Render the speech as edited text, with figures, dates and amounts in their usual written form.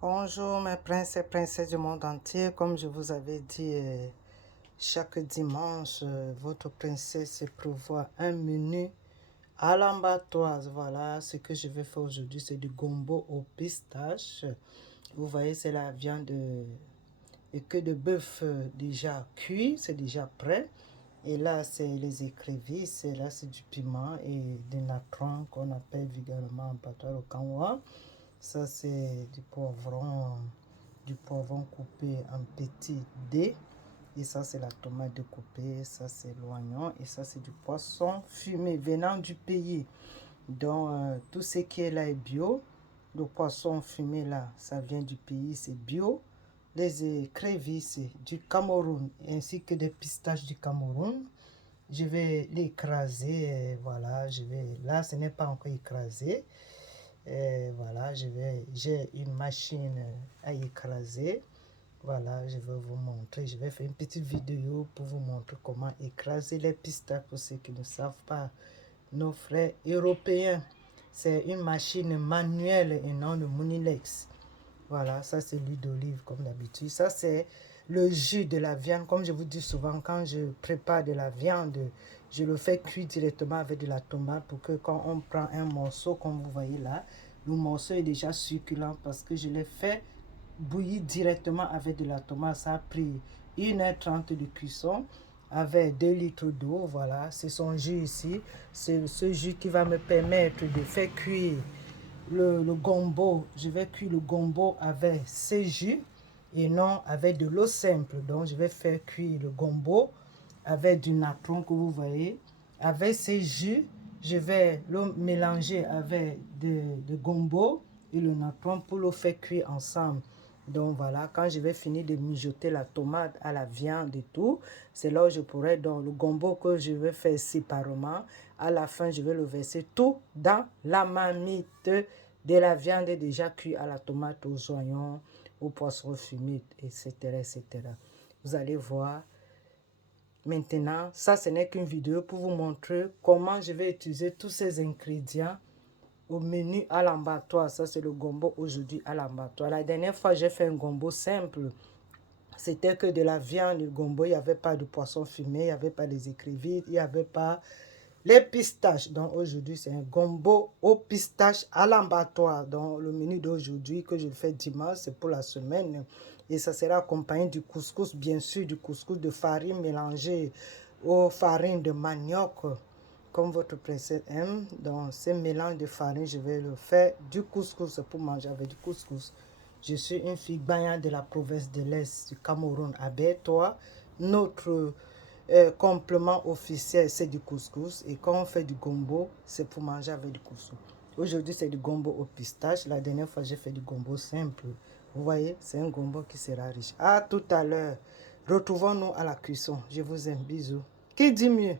Bonjour mes princes et princesses du monde entier. Comme je vous avais dit, chaque dimanche, votre princesse prévoit un menu à l'ambatoise. Voilà, ce que je vais faire aujourd'hui, c'est du gombo aux pistaches. Vous voyez, c'est la viande et que de bœuf déjà cuit, c'est déjà prêt. Et là, c'est les écrevisses, et là, c'est du piment et des natrons qu'on appelle vulgairement en patois le kanwa. Ça, c'est du poivron coupé en petits dés. Et ça, c'est la tomate découpée. Ça, c'est l'oignon. Et ça, c'est du poisson fumé venant du pays. Donc, tout ce qui est là est bio. Le poisson fumé là, ça vient du pays, c'est bio. Les écrevisses du Cameroun ainsi que des pistaches du Cameroun. Je vais l'écraser. Voilà, là, ce n'est pas encore écrasé. Et voilà, j'ai une machine à écraser. Voilà, je vais vous montrer. Je vais faire une petite vidéo pour vous montrer comment écraser les pistaches pour ceux qui ne savent pas. Nos frères européens, c'est une machine manuelle et non de Monilex. Voilà, ça c'est l'huile d'olive comme d'habitude. Ça c'est le jus de la viande. Comme je vous dis souvent, quand je prépare de la viande, je le fais cuire directement avec de la tomate pour que quand on prend un morceau, comme vous voyez là, le morceau est déjà succulent parce que je l'ai fait bouillir directement avec de la tomate. Ça a pris 1h30 de cuisson avec 2 litres d'eau. Voilà, c'est son jus ici. C'est ce jus qui va me permettre de faire cuire le gombo. Je vais cuire le gombo avec ces jus et non avec de l'eau simple. Donc, je vais faire cuire le gombo avec du natron que vous voyez. Avec ces jus, je vais le mélanger avec de gombo et le natron pour le faire cuire ensemble. Donc voilà, quand je vais finir de mijoter la tomate à la viande et tout, c'est là où je pourrai, dans le gombo que je vais faire séparément, à la fin, je vais le verser tout dans la marmite de la viande déjà cuite à la tomate, aux oignons, au poisson fumé, etc., etc. Vous allez voir. Maintenant, ça, ce n'est qu'une vidéo pour vous montrer comment je vais utiliser tous ces ingrédients au menu à l'ambatoire. Ça, c'est le gombo aujourd'hui à l'ambatoire. La dernière fois, j'ai fait un gombo simple. C'était que de la viande, le gombo. Il n'y avait pas de poisson fumé, il n'y avait pas des écrevisses, il n'y avait pas les pistaches. Donc, aujourd'hui, c'est un gombo aux pistaches à l'ambatoire. Donc, le menu d'aujourd'hui que je fais dimanche, c'est pour la semaine. Et ça sera accompagné du couscous, bien sûr, du couscous de farine mélangée aux farines de manioc comme votre princesse aime. Donc, ce mélange de farine, je vais le faire du couscous pour manger avec du couscous. Je suis une fille bagnante de la province de l'Est du Cameroun. Toi, notre complément officiel, c'est du couscous. Et quand on fait du gombo, c'est pour manger avec du couscous. Aujourd'hui, c'est du gombo au pistache. La dernière fois, j'ai fait du gombo simple. Vous voyez, c'est un gombo qui sera riche. À tout à l'heure. Retrouvons-nous à la cuisson. Je vous aime. Bisous. Qui dit mieux?